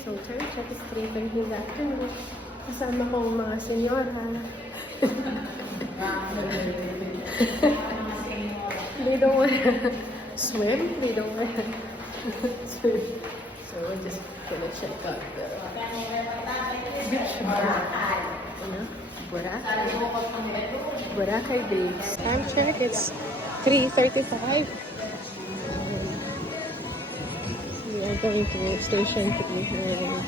So, time check is 3:30 this afternoon. Kasama ko ang mga senyora. They don't want to swim. They don't want to swim. So, we're just gonna check out the beach bar. Boracay Days. Time check, it's 3:35. We are going to Station 3 and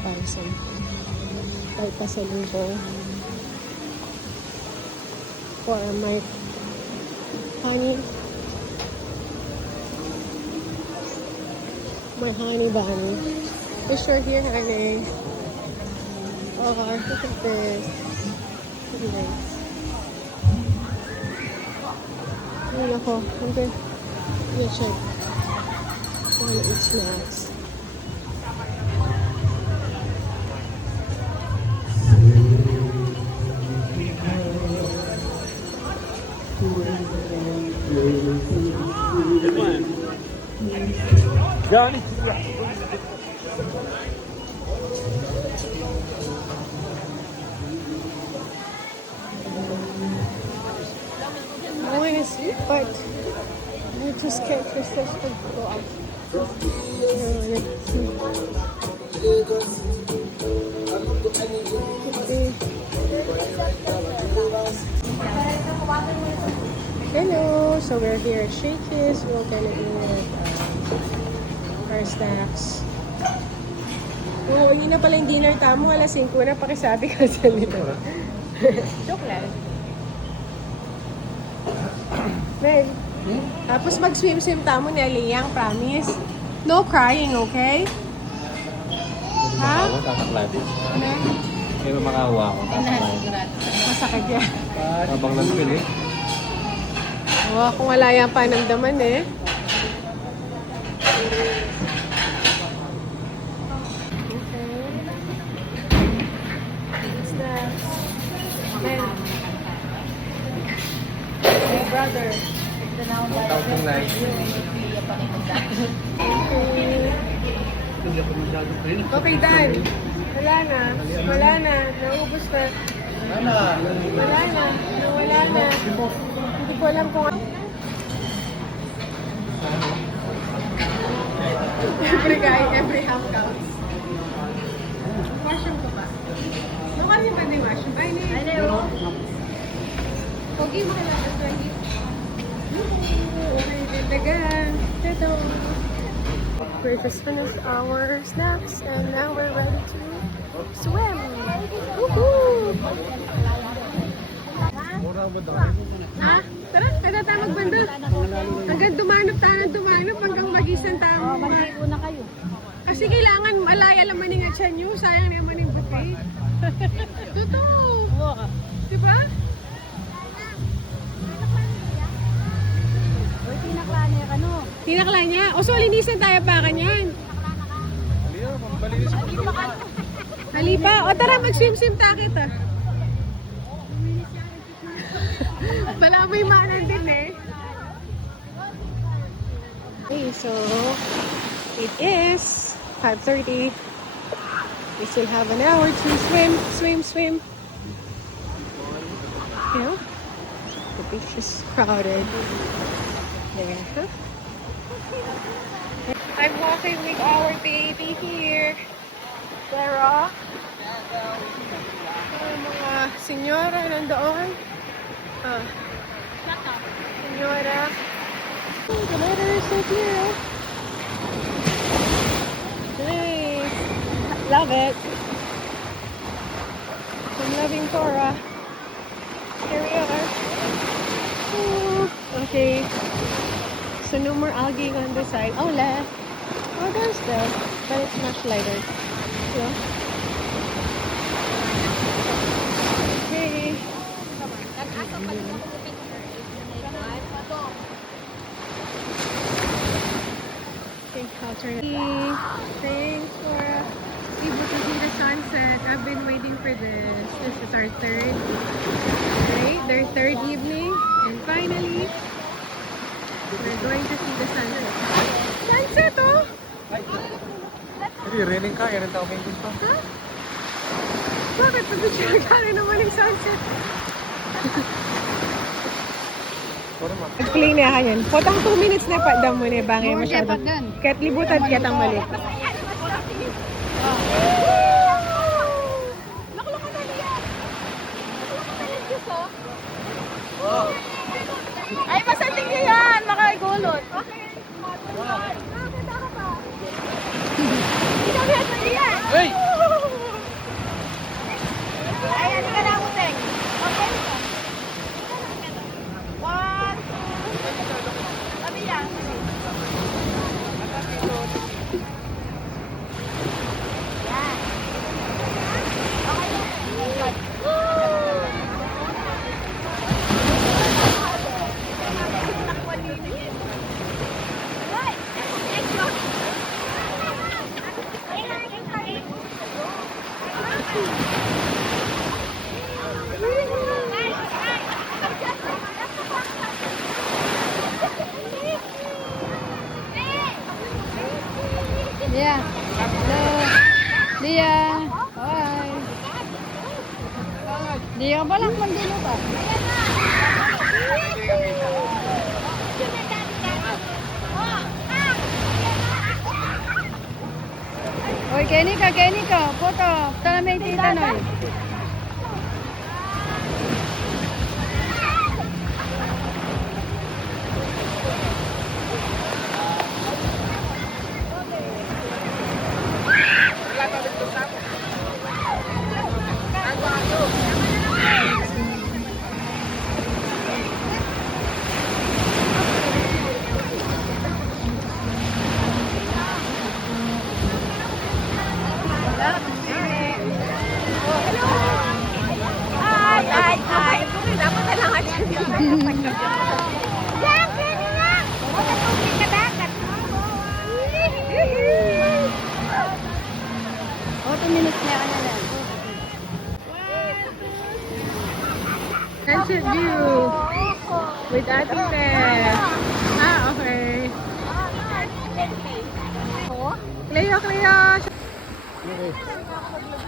buy something. Buy pasalubong for my honey. My honey bunny. Fish are here, honey. Oh, look at this. Pretty nice. Ay, nako. Okay. Let me check. I want to eat snacks. Johnny. I want to sleep, but you're too scared for sister to go out. Hello, so we're here at Shakey's. We're gonna do our snacks. Oh, hindi na pala yung dinner tamo. Alas 5 na, pakisabi ka sa nito. Joke lang. Well, tapos mag-swim-swim tamo ni Aliyang, promise. No crying, okay? Ha? Tataklatin. Ano? Hindi mo makahawa ako. Masakit yan. Habang nagpil eh. Oh, kung wala yan panamdaman eh. Brother. 1,009. Okay, Dan. Wala na. Wala na. Naubos na. Wala na. Nawala na. Hindi ko alam kung every guy, every half counts. Washroom ko ba? Nakuha niyo ba na yung washroom? Ay, na yun. Pogi mo ka lang. Okay, dagan. Ito. We just finished our snacks and now we're ready to swim. Woohoo! Ha? Tara, kada tayo magbanda. Hanggang dumanap hanggang mag-isang tayo. Maligo na kayo. Kasi kailangan malaya laman ng atyan nyo. Sayang naman yung buffet. Totoo. Diba? Tinakla niya ka, no? Tinakla niya? O so, linisan tayo pa kanyan. Halipa. O tara, mag-swim-swim takit ah. Wala mo yung maanan din eh. Okay, so it is 5:30. We still have an hour to swim. You know, the beach is crowded. There. I'm walking with our baby here. Sarah. Mga senyora nandoon. Senyora. Oh, the water is so clear. Nice. Love it. I'm loving Cora. Here we are. Ooh. Okay. So no more algae on the side. Oh, left. Oh, there's still. But it's much lighter. Yeah. Okay. Okay, I'll turn it. Thanks for able to see the sunset. I've been waiting for this. This is our third evening. And finally, we're going to see the sunset. Sunset, oh! Hindi, raining ka. Yan ang tao may gusto. Ha? Bakit? Pag-picture ka rin naman yung sunset. Sorry, ma. Explain na yan. Potang 2 minutes na pa daw mo na bangay masyado. Kahit libutan kita ang mali. Ay, masanting nyo yan! Makaigulot. Hey! Ay, ano ka na, Uteng? Okay. 1, 2, sabi yan. Yan. Okay. Dia. Hello. Dia. Hi. Dia balang mandilo ka. Oy, Kenny ka. Foto. Tala may tita noy. Ay. Dapat na lang agad. Yan, pwede lang. Wala tubig ka dagat. Oh, 2 minutes na ano na. Sunset view. With Ate Tess. Okay. Cleo.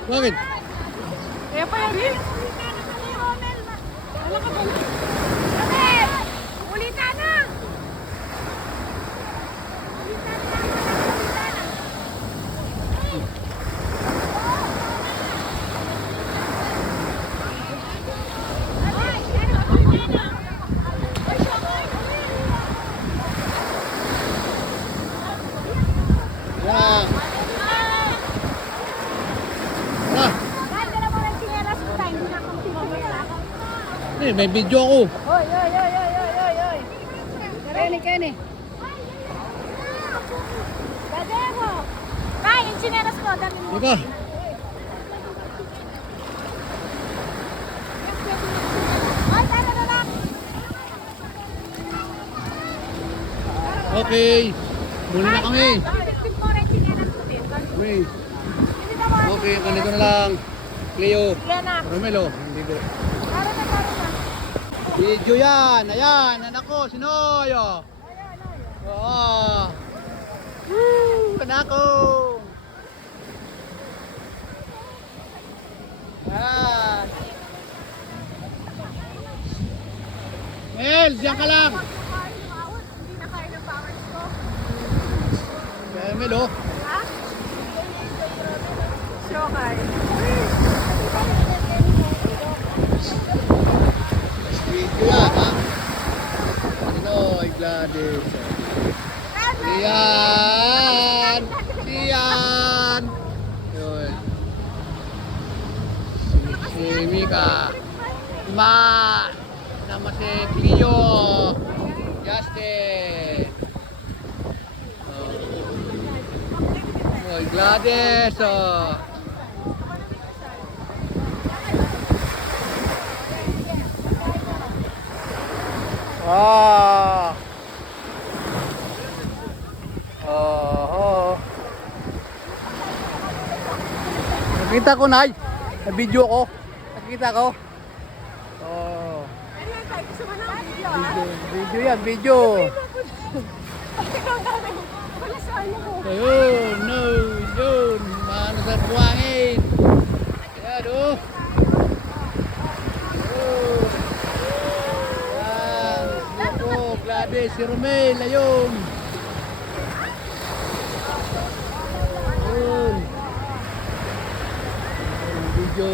Bakit? Kaya pa yan. Ulitan na! Yan. Ah, may video ako. Oy. Kenny. Gadero! Kay, yung sinelas ko, dami mo. Ika. Ay, tara na lang! Okay. Muna na kami. Bitbit mo rin sinelas ko din. Okay. Hindi na mo. Okay, ganito na lang. Cleo. Yan na. Romelo. Hindi ko. Tara na. Video yan. Ayan. Anak ko. Sinoy. Oh. Oo. Woo! Anak ko. Ayan. Mel, diyan ka lang. Hindi na kaya ng powers ko. Mel, oh. Ha? Shokay. Video yan, ha? Sinoy, Gladys. Siyan! Siyan! Yun. Si Mika. Ma! Nama si Cleo. Justin. Oh, Gladys. Oh. Ah. Oh. Nakita ko, Nay. Na-video ko. Nakita ko. Oh. Ano yan tayo? Gusto mo na ang video Video yan, video. Ikaw namin. Wala sa ano ko. Oh, no, no. sa buhangin. Ayan, oh. Oh. Ayan, Siko, Gladys, si Romel, ayun. Ayun. Ayun, video.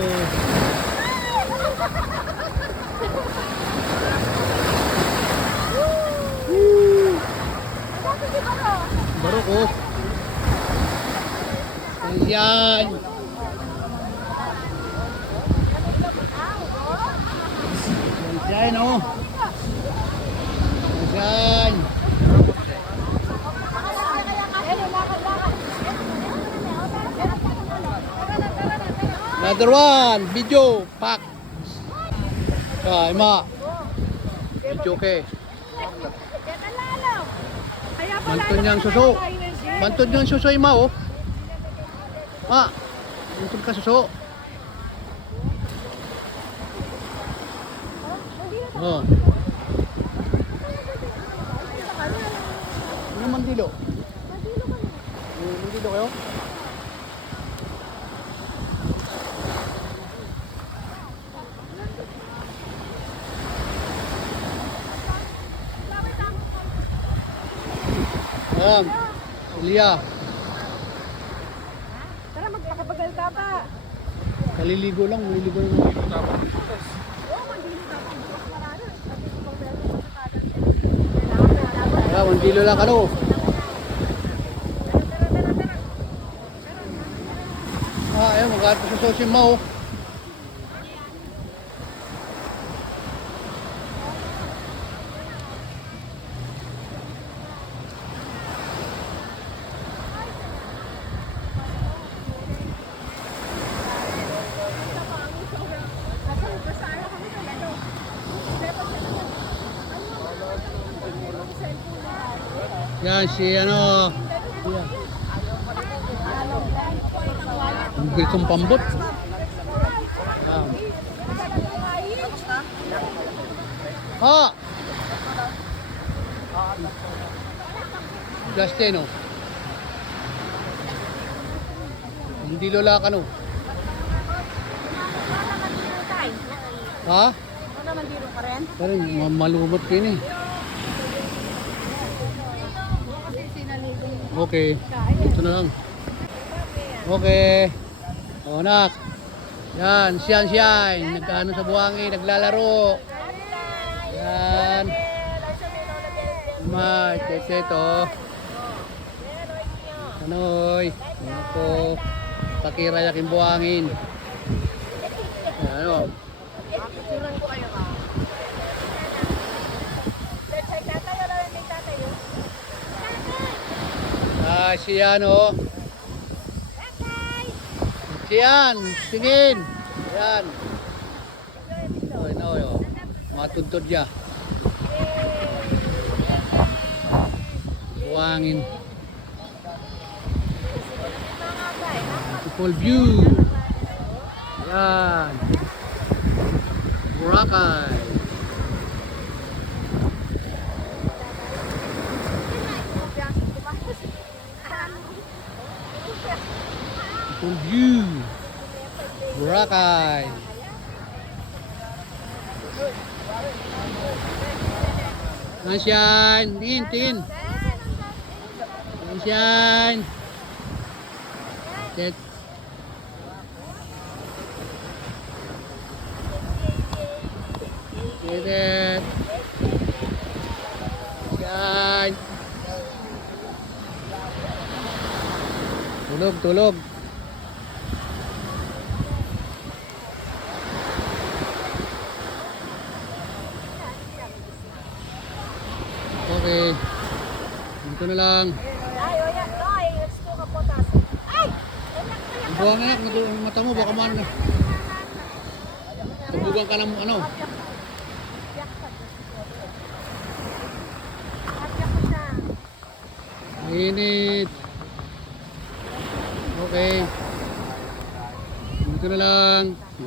Barok, oh. Yan. Yan, oh. Yan. Another one, video, pack. Ima. Video ke. Mantun yang susu. Mantun yang susu Ima, oh. Ma, mantun ka susu. Oh. Ano mandilo? Mandilo kayo? Ayan, Elia. Tara, magpakapagal ka pa. Kaliligo lang, maliligo lang. Ayan, mandilo lang ano. Ayan, magkakasusosin mo. Yan si ano. Ang gulitong pambot. Ha! Justin, oh. Hindi lola ka, no? Ha? Pero malumot ka yun, eh. Okay. Ito na lang. Okay. O, anak. Yan, siyan. Nagkaano sa buhangin, naglalaro. Yan. Ma, ito. Anoy. Ako. Takira yakin buhangin. Yan, o. Siyan, oh. Siyan, tingin. Yan. Oh, ino, oh. Matuntod niya. Buhangin. Full view. Yan. Boracay. Full view. Boracay. Nasyan. Tingin. Nasyan. Set. Set. Nasyan. Tulog. Okay. Dito na lang. Buwang anak, yung mata mo, baka man. Tubugan ka ng ano. Init. Okay. Dito na lang.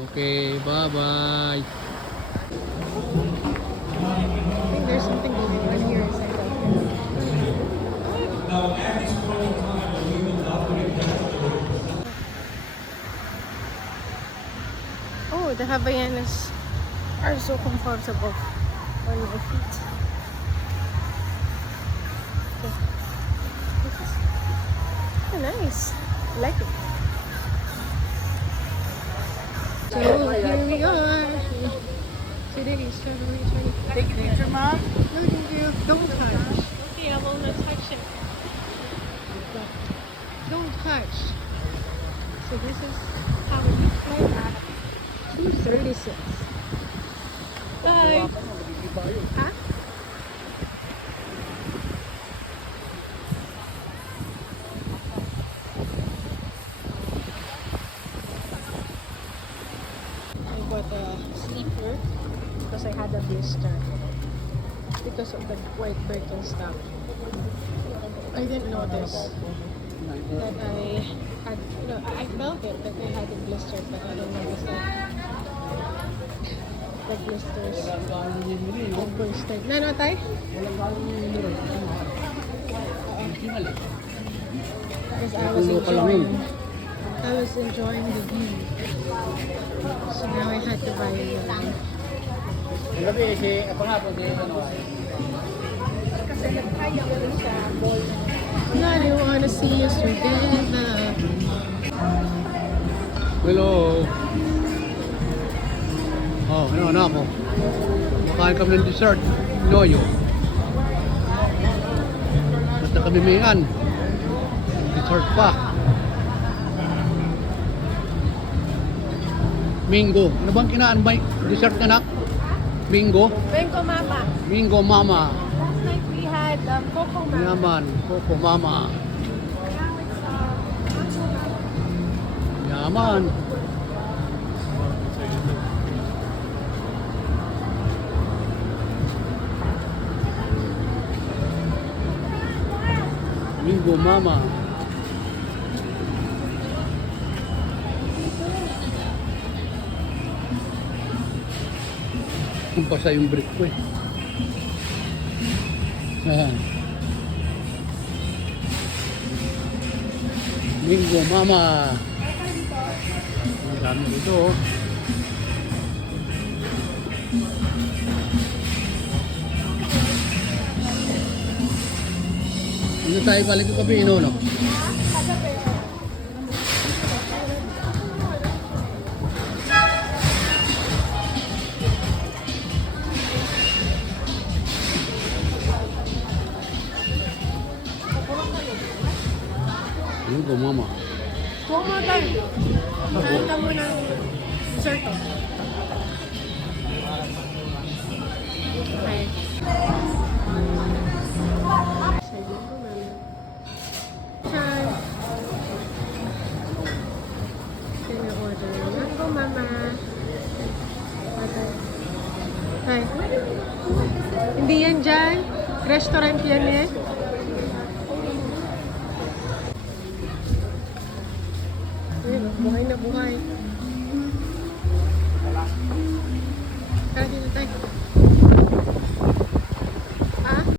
Okay, bye-bye. I think there's something going on here. Oh, the Havaianas are so comfortable on my feet. Okay. This is oh, nice. I like it. So here we are. Today is February 25th. Take a picture, ma'am. No, thank you. Don't touch. Okay, I will not touch it. Don't touch. So this is how it looks like. 236. Bye. Huh? I bought a sleeper because I had a blister because of the white Birkenstock. I didn't notice that I had, I felt it that I had a blister, but I didn't notice that the blisters had bursted. Nano tayo? Because I was enjoying the view. So now I had to buy it. God, I wanna see us together. Hello. Oh, ano ako? Makain kami ng dessert. Noyo. At nakamimian. Dessert pa. Mingo. Ano bang kinaan ba? Dessert na nak? Mingo? Benko Mama. Mingo mama. Last night we had Coco Mama. Yaman. Coco mama. Now it's Macho Mama. Yaman. Mingo mama. Kung pasa yung brick ko eh. Ayan. Mingo mama. Ang dami dito oh. Ano tayo balik ko kape no? Mingo mama. One more time. Kain ka muna ng dessert ko. Okay. Sabi ko, Mama. Chan. Pina-order na mango, Mama. Order. Hi. Hindi yan dyan. Restaurant yan eh. Ayun, buhay na buhay.